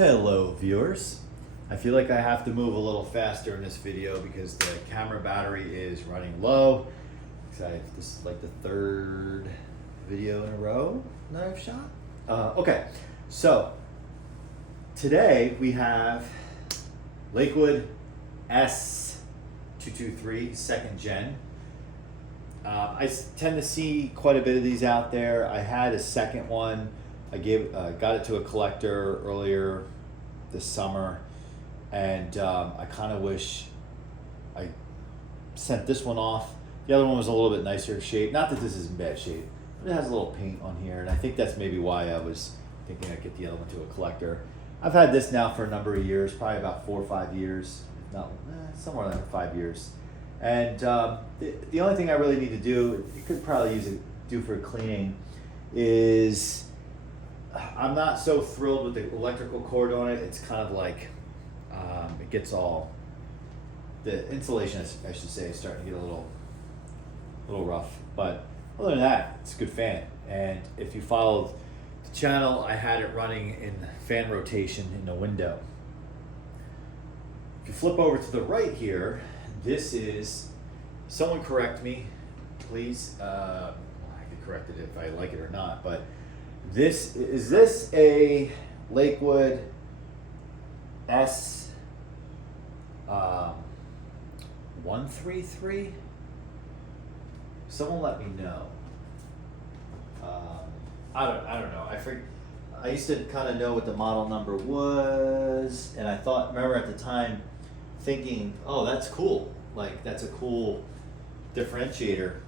Hello viewers. I feel like I have to move a little faster in this video because the camera battery is running low. This is like the third video in a row that I've shot. Okay, so today we have Lakewood S-223 second gen. I tend to see quite a bit of these out there. I had a second one. I got it to a collector earlier this summer, and I kind of wish I sent this one off. The other one was a little bit nicer shape. Not that this is in bad shape, but it has a little paint on here, and I think that's maybe why I was thinking I'd get the other one to a collector. I've had this now for a number of years, probably about 4 or 5 years, somewhere like 5 years. And the only thing I really need to do, you could probably do for cleaning, is I'm not so thrilled with the electrical cord on it. It's kind of like it gets all, the insulation I should say is starting to get a little rough. But other than that, it's a good fan. And if you followed the channel, I had it running in fan rotation in the window. If you flip over to the right here, this is, someone correct me, please. I could correct it if I like it or not, but is this a Lakewood S-123? Someone let me know. I don't know. I used to kind of know what the model number was, and I remember at the time thinking, oh, that's cool. Like, that's a cool differentiator.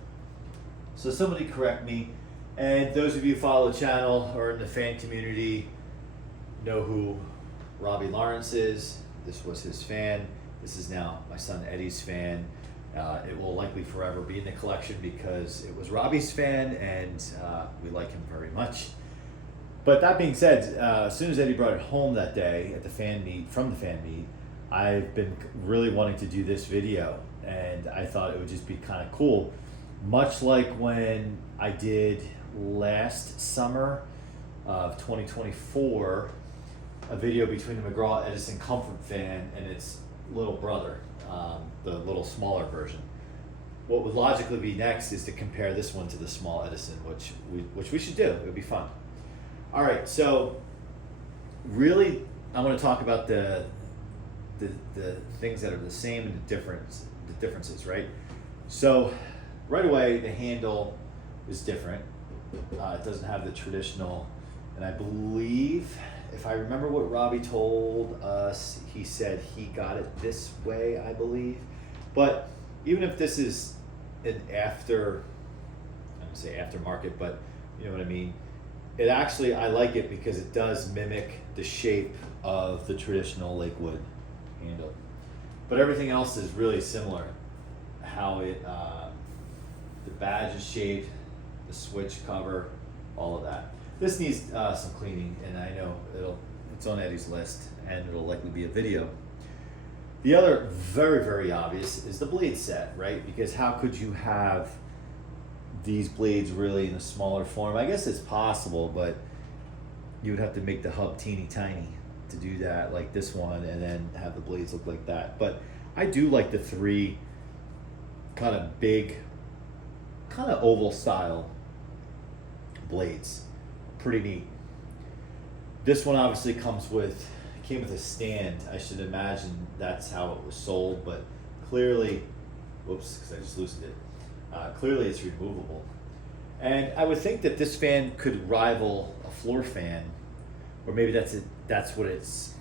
So somebody correct me. And those of you who follow the channel or in the fan community know who Robbie Lawrence is. This was his fan. This is now my son Eddie's fan. It will likely forever be in the collection because it was Robbie's fan, and we like him very much. But that being said, as soon as Eddie brought it home that day at the fan meet, I've been really wanting to do this video, and I thought it would just be kind of cool. Much like when I did last summer of 2024, a video between the McGraw Edison Comfort fan and its little brother, the little smaller version. What would logically be next is to compare this one to the small Edison, which we should do. It would be fun. All right, so really, I want to talk about the things that are the same and the differences, right? So right away, the handle is different. It doesn't have the traditional, and I believe, if I remember what Robbie told us, he said he got it this way, I believe. But even if this is an I don't say aftermarket, but you know what I mean. It actually, I like it because it does mimic the shape of the traditional Lakewood handle. But everything else is really similar. How the badge is shaped, the switch cover, all of that. This needs some cleaning, and I know it's on Eddie's list, and it'll likely be a video. The other very, very obvious is the blade set, right? Because how could you have these blades really in a smaller form? I guess it's possible, but you would have to make the hub teeny tiny to do that, like this one, and then have the blades look like that. But I do like the 3 kind of big, kind of oval style blades. Pretty neat. This one obviously came with a stand. I should imagine that's how it was sold, but clearly, whoops, because I just loosened it. Clearly it's removable. And I would think that this fan could rival a floor fan, or maybe that's what its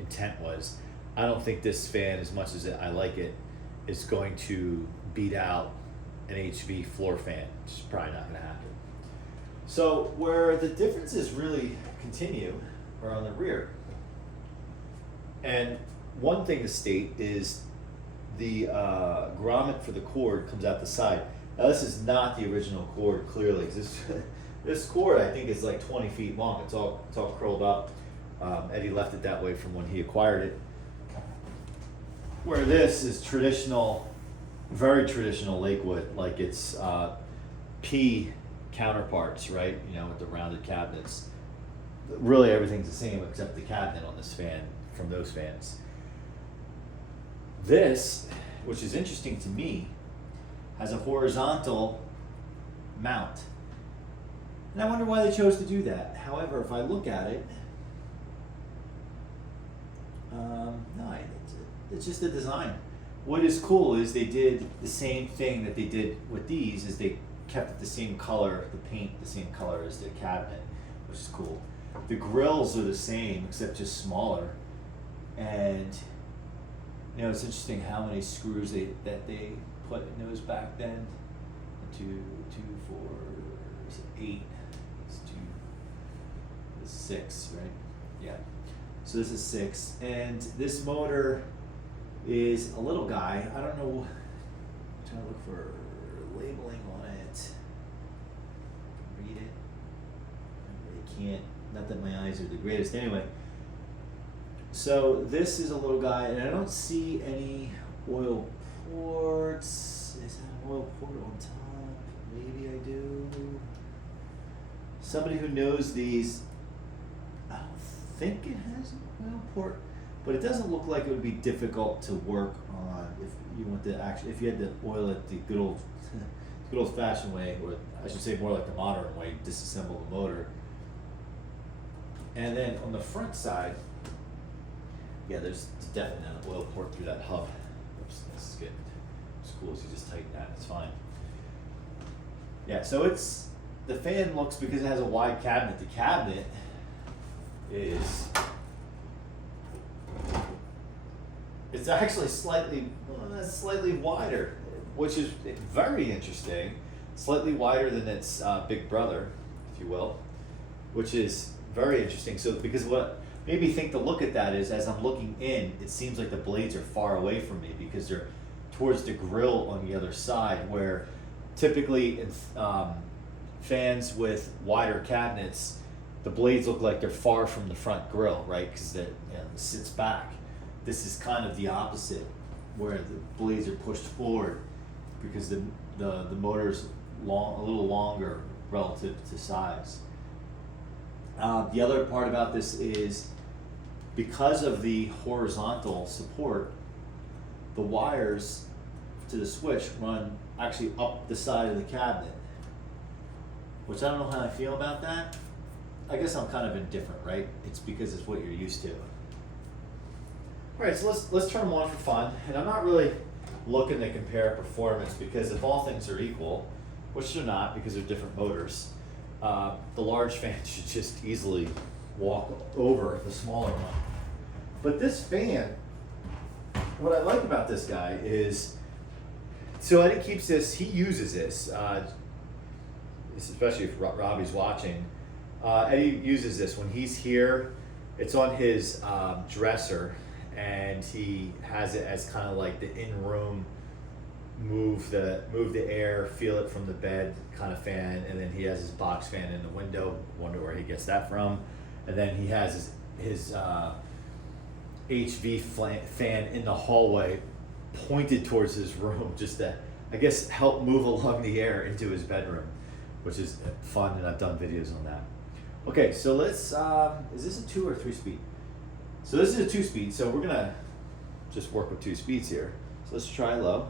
intent was. I don't think this fan, as much as I like it, is going to beat out an HV floor fan. It's probably not going to happen. So where the differences really continue are on the rear. And one thing to state is the grommet for the cord comes out the side. Now this is not the original cord, clearly. This cord, I think, is like 20 feet long. It's all curled up. Eddie left it that way from when he acquired it. Where this is traditional, very traditional Lakewood, like it's P counterparts, right? You know, with the rounded cabinets. really everything's the same except the cabinet on this fan from those fans. This, which is interesting to me, has a horizontal mount. And I wonder why they chose to do that. However, if I look at it, no, it's just the design. What is cool is they did the same thing that they did with these, is they kept it the same color, the paint the same color as the cabinet, which is cool. The grills are the same except just smaller, and you know, it's interesting how many screws that they put in those back then. 2, 4, 8. It's 2. It's 6, right? Yeah. So this is 6, and this motor is a little guy. I don't know. I'm trying to look for labeling on it. Read it. I really can't. Not that my eyes are the greatest. Anyway. So this is a little guy, and I don't see any oil ports. Is that an oil port on top? Maybe I do. Somebody who knows these, I don't think it has an oil port, but it doesn't look like it would be difficult to work on if you want to actually, if you had to oil it the good old fashioned way, or I should say more like the modern way, disassemble the motor. And then on the front side, yeah, there's definitely an oil port through that hub. Oops, this is good. It's cool as you just tighten that, it's fine. Yeah, so it's, the fan looks, because it has a wide cabinet, the cabinet is, it's actually slightly wider, which is very interesting. Slightly wider than its big brother, if you will, which is very interesting. So, because what made me think to look at that is, as I'm looking in, it seems like the blades are far away from me because they're towards the grill on the other side, where typically in fans with wider cabinets, the blades look like they're far from the front grill, right? Because it sits back. This is kind of the opposite, where the blades are pushed forward because the motor's a little longer relative to size. The other part about this is, because of the horizontal support, the wires to the switch run actually up the side of the cabinet, which I don't know how I feel about that. I guess I'm kind of indifferent, right? It's because it's what you're used to. All right, so let's turn them on for fun. And I'm not really looking to compare performance, because if all things are equal, which they're not because they're different motors, the large fan should just easily walk over the smaller one. But this fan, what I like about this guy is, so Eddie keeps this, he uses this, especially if Robbie's watching. Eddie uses this when he's here. It's on his dresser, and he has it as kind of like the in-room move the air, feel it from the bed kind of fan. And then he has his box fan in the window. Wonder where he gets that from. And then he has his HV fan in the hallway, pointed towards his room, just to, I guess, help move along the air into his bedroom, which is fun, and I've done videos on that. Okay, so let's, is this a 2 or 3 speed? So this is a 2 speed, so we're gonna just work with 2 speeds here. So let's try low.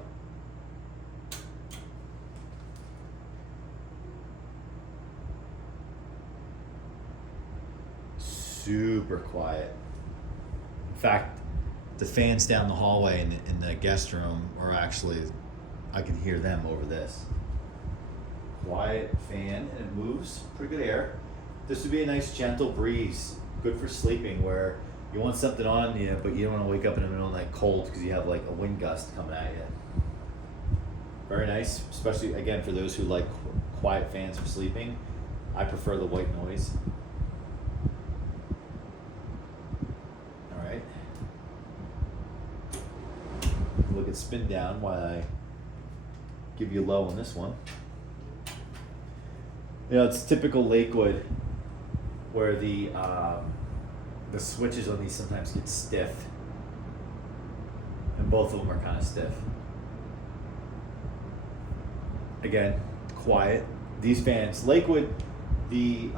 Super quiet. In fact, the fans down the hallway in the guest room are actually, I can hear them over this. Quiet fan, and it moves pretty good air. This would be a nice gentle breeze, good for sleeping, where you want something on you, but you don't want to wake up in the middle of the night cold because you have like a wind gust coming at you. Very nice, especially again for those who like quiet fans for sleeping. I prefer the white noise. All right. Look at spin down while I give you low on this one. You know, it's typical Lakewood, where the switches on these sometimes get stiff, and both of them are kind of stiff. Again, quiet. These fans, Lakewood, the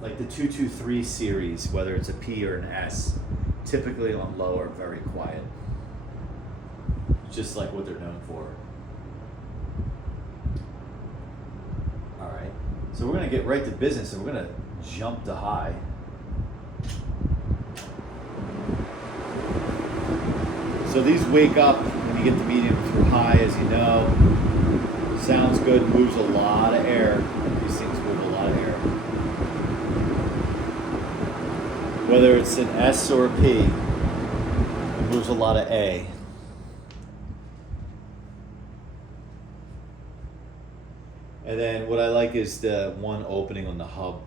like the 223 series, whether it's a P or an S, typically on low are very quiet. Just like what they're known for. All right, so we're gonna get right to business and we're gonna jump to high. So these wake up when you get the medium through high, as you know. Sounds good, moves a lot of air. These things move a lot of air. Whether it's an S or a P, it moves a lot of A. And then what I like is the one opening on the hub.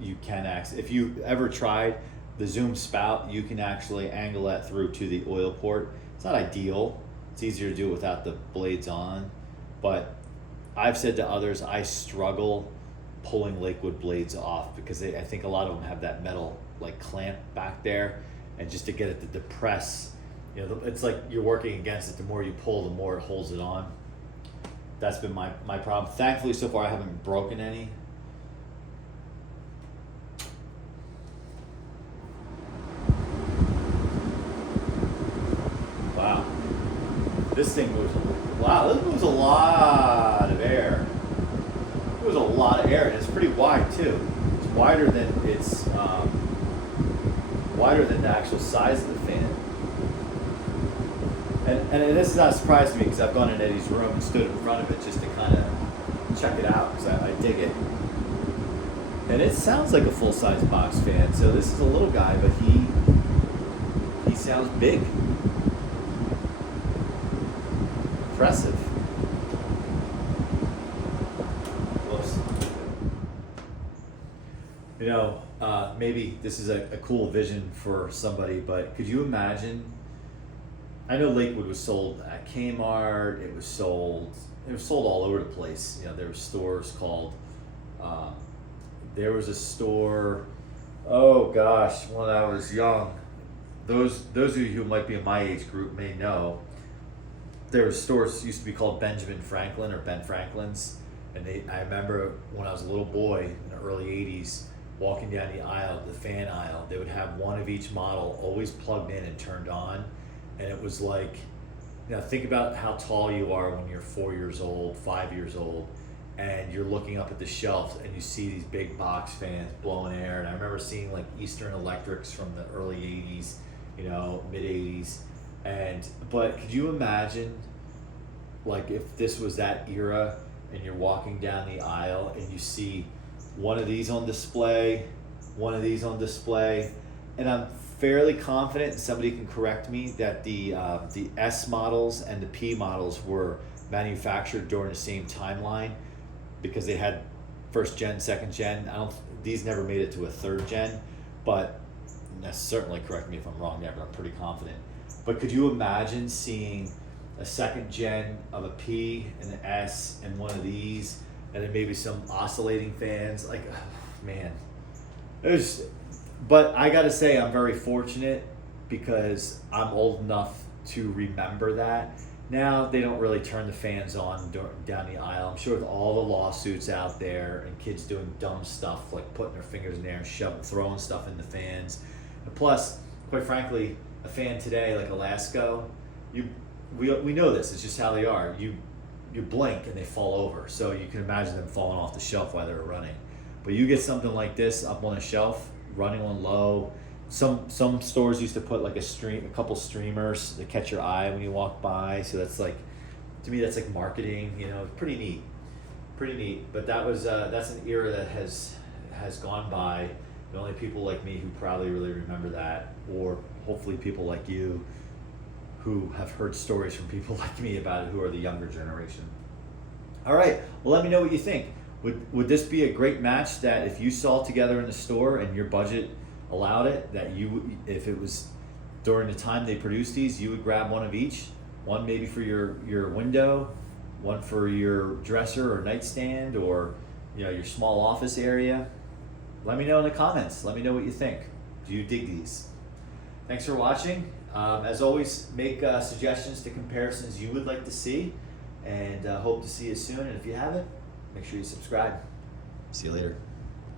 You can access, if you ever tried the zoom spout, you can actually angle that through to the oil port. It's not ideal. It's easier to do it without the blades on, but I've said to others, I struggle pulling Lakewood blades off because I think a lot of them have that metal like clamp back there, and just to get it to depress, you know, it's like you're working against it. The more you pull, the more it holds it on. That's been my problem. Thankfully, so far I haven't broken any. Wow, this thing moves. Wow, this moves a lot of air. It moves a lot of air, and it's pretty wide too. It's wider than the actual size of the fan. And this is not surprising me because I've gone in Eddie's room and stood in front of it just to kind of check it out because I dig it. And it sounds like a full-size box fan. So this is a little guy, but he sounds big. Impressive. Close. You know, maybe this is a cool vision for somebody, but could you imagine? I know Lakewood was sold at Kmart. It was sold all over the place. You know, there were stores called. There was a store. Oh gosh, when I was young, those of you who might be in my age group may know. There were stores used to be called Benjamin Franklin or Ben Franklin's, and I remember when I was a little boy in the early '80s, walking down the aisle, the fan aisle, they would have one of each model always plugged in and turned on. And it was like, you know, think about how tall you are when you're 4 years old, 5 years old, and you're looking up at the shelf and you see these big box fans blowing air. And I remember seeing like Eastern Electrics from the early 80s, you know, mid 80s. But could you imagine like if this was that era and you're walking down the aisle and you see one of these on display, one of these on display, and I'm fairly confident, and somebody can correct me, that the S models and the P models were manufactured during the same timeline because they had first gen, second gen. These never made it to a third gen, but certainly correct me if I'm wrong there, but I'm pretty confident. But could you imagine seeing a second gen of a P and an S and one of these, and then maybe some oscillating fans? Like, oh, man, but I gotta say I'm very fortunate because I'm old enough to remember that. Now they don't really turn the fans on down the aisle. I'm sure with all the lawsuits out there and kids doing dumb stuff like putting their fingers in there and throwing stuff in the fans. And plus, quite frankly, a fan today like a Lasco, we know this. It's just how they are. You blink and they fall over. So you can imagine them falling off the shelf while they're running. But you get something like this up on a shelf, running on low. Some stores used to put like a couple streamers to catch your eye when you walk by. So that's like, to me, that's like marketing. You know, pretty neat. But that's an era that has gone by. The only people like me who probably really remember that, or hopefully people like you who have heard stories from people like me about it, who are the younger generation. All right, well, let me know what you think. Would this be a great match that if you saw together in the store and your budget allowed it, that if it was during the time they produced these, you would grab one of each? One maybe for your window, one for your dresser or nightstand, or your small office area? Let me know in the comments. Let me know what you think. Do you dig these? Thanks for watching. As always, make suggestions to comparisons you would like to see, and hope to see you soon. And if you haven't, make sure you subscribe. See you later.